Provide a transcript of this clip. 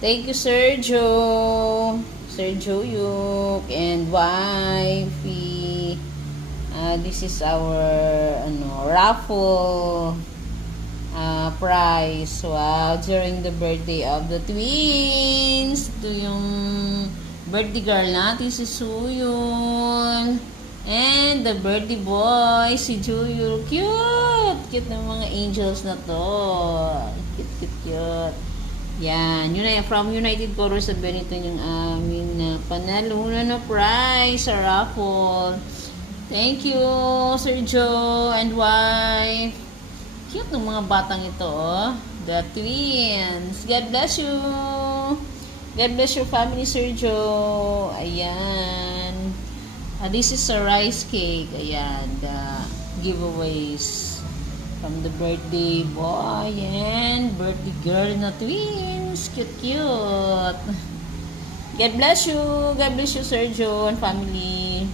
Thank you, Sergio. Sergio Yuk and wifey. This is our raffle prize. Wow, during the birthday of the twins. Ito yung birthday girl natin, si Suyun. And the birthday boy, si Juyu. Cute! Cute ng mga angels na to. Cute, cute, cute. Yan. From United Colors sa Benito yung amin panalunan na prize sa raffle. Thank you, Sir Joe and wife. Cute ng mga batang ito, oh. The twins. God bless you. God bless your family, Sir Joe. Ayan. This is a rice cake. Ayan. The giveaways from the birthday boy and birthday girl na twins. Cute, cute. God bless you. God bless you, Sir Joe and family.